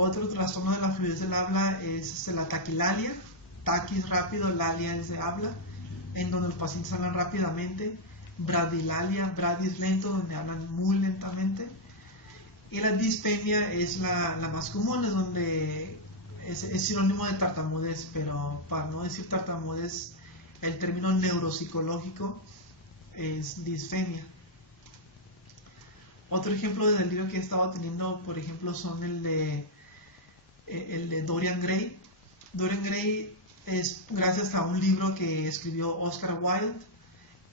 Otro trastorno de la fluidez del habla es la taquilalia. Taquis rápido, lalia es de habla, en donde los pacientes hablan rápidamente. Bradilalia, bradis lento, donde hablan muy lentamente. Y la dispenia es la más común, es donde es sinónimo de tartamudez, pero para no decir tartamudez, el término neuropsicológico es disfenia. Otro ejemplo de delirio que he estado teniendo, por ejemplo, son el de Dorian Gray. Dorian Gray es gracias a un libro que escribió Oscar Wilde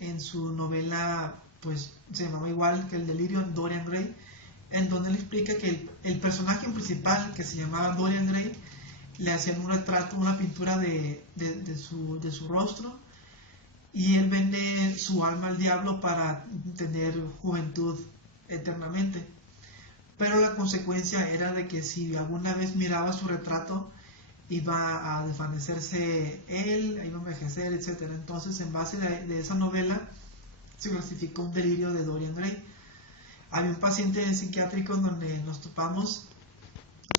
en su novela, pues se llamaba igual que el delirio, Dorian Gray, en donde él explica que el personaje principal, que se llamaba Dorian Gray, le hacían un retrato, una pintura de su rostro, y él vende su alma al diablo para tener juventud eternamente. Pero la consecuencia era de que si alguna vez miraba su retrato, iba a desvanecerse él, iba a envejecer, etc. Entonces, en base de esa novela, se clasificó un delirio de Dorian Gray. Había un paciente psiquiátrico donde nos topamos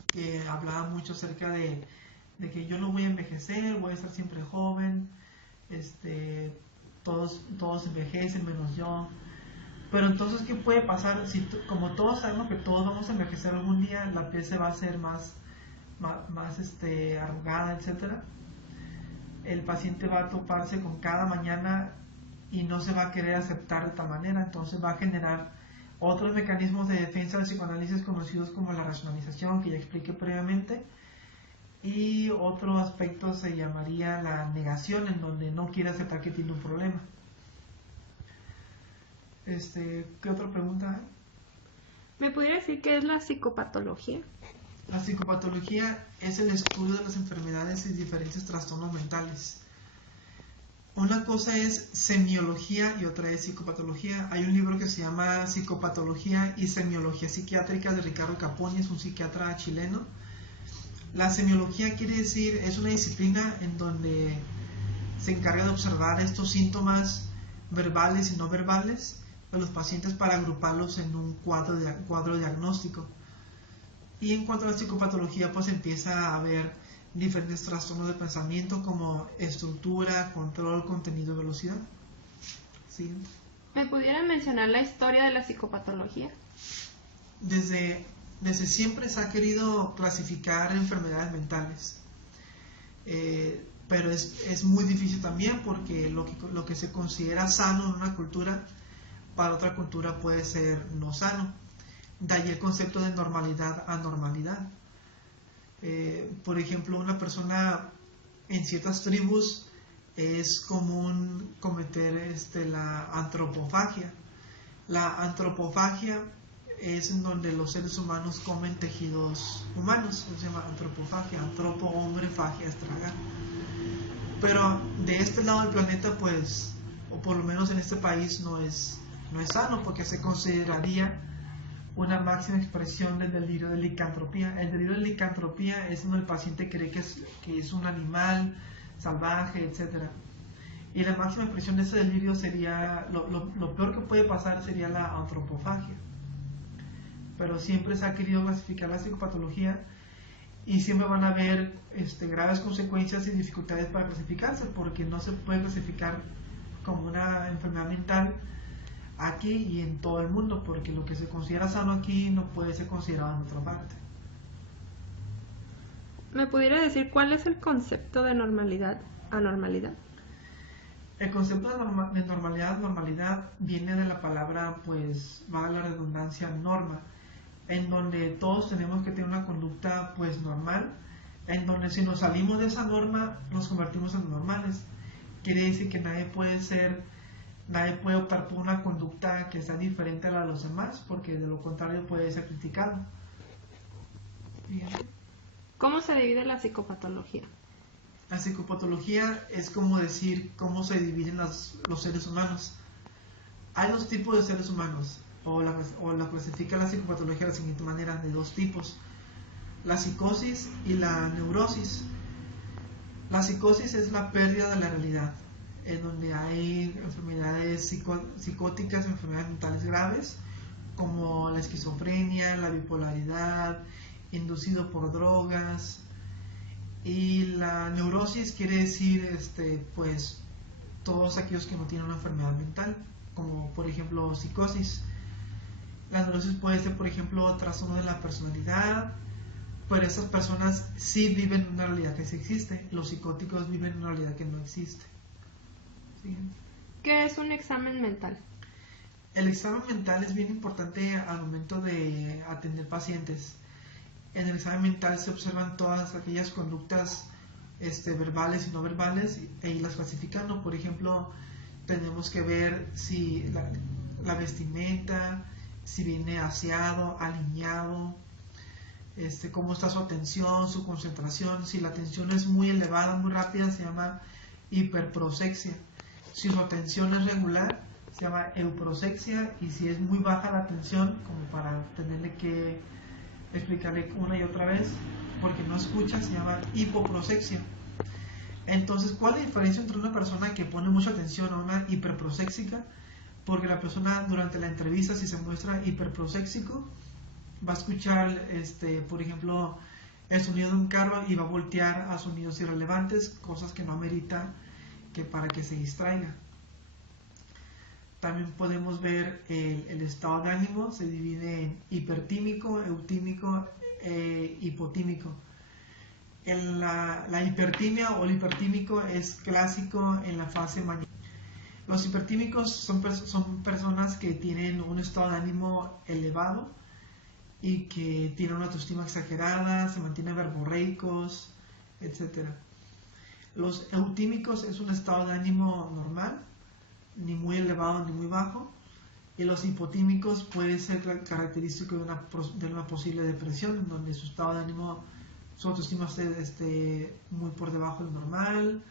que hablaba mucho acerca de que yo no voy a envejecer, voy a estar siempre joven, todos envejecen menos yo. Pero entonces, ¿qué puede pasar? Si como todos sabemos que todos vamos a envejecer algún día, la piel se va a hacer más arrugada, etcétera. El paciente va a toparse con cada mañana y no se va a querer aceptar de tal manera, entonces va a generar otros mecanismos de defensa del psicoanálisis conocidos como la racionalización, que ya expliqué previamente, y otro aspecto se llamaría la negación, en donde no quiere aceptar que tiene un problema. ¿Qué otra pregunta hay? ¿Me pudiera decir qué es la psicopatología? La psicopatología es el estudio de las enfermedades y diferentes trastornos mentales. Una cosa es semiología y otra es psicopatología. Hay un libro que se llama Psicopatología y Semiología Psiquiátrica de Ricardo Caponi, es un psiquiatra chileno. La semiología quiere decir, es una disciplina en donde se encarga de observar estos síntomas verbales y no verbales de los pacientes para agruparlos en un cuadro diagnóstico. Y en cuanto a la psicopatología, pues empieza a haber diferentes trastornos de pensamiento como estructura, control, contenido y velocidad. Siguiente. ¿Me pudiera mencionar la historia de la psicopatología? Desde siempre se ha querido clasificar enfermedades mentales, pero es muy difícil también, porque lo que se considera sano en una cultura, para otra cultura puede ser no sano. De ahí el concepto de normalidad, anormalidad. Por ejemplo, una persona en ciertas tribus es común cometer la antropofagia. La antropofagia es en donde los seres humanos comen tejidos humanos, se llama antropofagia. Antropo, hombre, fagia, es tragar. Pero de este lado del planeta, pues, o por lo menos en este país, no es sano, porque se consideraría una máxima expresión del delirio de licantropía. El delirio de licantropía es donde el paciente cree que es un animal salvaje, etc. Y la máxima expresión de ese delirio sería, lo peor que puede pasar sería la antropofagia. Pero siempre se ha querido clasificar la psicopatología y siempre van a haber graves consecuencias y dificultades para clasificarse, porque no se puede clasificar como una enfermedad mental aquí y en todo el mundo, porque lo que se considera sano aquí no puede ser considerado en otra parte. ¿Me pudiera decir cuál es el concepto de normalidad, anormalidad? El concepto de normalidad viene de la palabra, pues, va a la redundancia, norma, en donde todos tenemos que tener una conducta, pues, normal, en donde si nos salimos de esa norma nos convertimos en normales. Quiere decir que nadie puede optar por una conducta que sea diferente a la de los demás, porque de lo contrario puede ser criticado. Bien. ¿Cómo se divide la psicopatología? La psicopatología es como decir cómo se dividen los seres humanos. Hay dos tipos de seres humanos, o la clasifica la psicopatología de la siguiente manera, de dos tipos: la psicosis y la neurosis. La psicosis es la pérdida de la realidad, en donde hay enfermedades psicóticas, enfermedades mentales graves, como la esquizofrenia, la bipolaridad, inducido por drogas. Y la neurosis quiere decir pues todos aquellos que no tienen una enfermedad mental, como por ejemplo psicosis. La neurosis puede ser, por ejemplo, trastorno de la personalidad, pero esas personas sí viven una realidad que sí existe. Los psicóticos viven una realidad que no existe. ¿Sí? ¿Qué es un examen mental? El examen mental es bien importante al momento de atender pacientes. En el examen mental se observan todas aquellas conductas verbales y no verbales y las clasificando. Por ejemplo, tenemos que ver si la vestimenta, si viene aseado, alineado, cómo está su atención, su concentración. Si la atención es muy elevada, muy rápida, se llama hiperprosexia. Si su atención es regular, se llama euprosexia. Y si es muy baja la atención, como para tenerle que explicarle una y otra vez porque no escucha, se llama hipoprosexia. Entonces, ¿cuál es la diferencia entre una persona que pone mucha atención a una hiperproséxica? Porque la persona durante la entrevista, si se muestra hiperproséxico, va a escuchar por ejemplo el sonido de un carro y va a voltear a sonidos irrelevantes, cosas que no amerita que para que se distraiga. También podemos ver el estado de ánimo, se divide en hipertímico, eutímico e hipotímico. La hipertimia o el hipertímico es clásico en la fase mañana. Los hipertímicos son personas que tienen un estado de ánimo elevado y que tienen una autoestima exagerada, se mantienen verborreicos, etc. Los eutímicos es un estado de ánimo normal, ni muy elevado ni muy bajo, y los hipotímicos puede ser característico de una posible depresión, en donde su estado de ánimo, su autoestima esté muy por debajo del normal,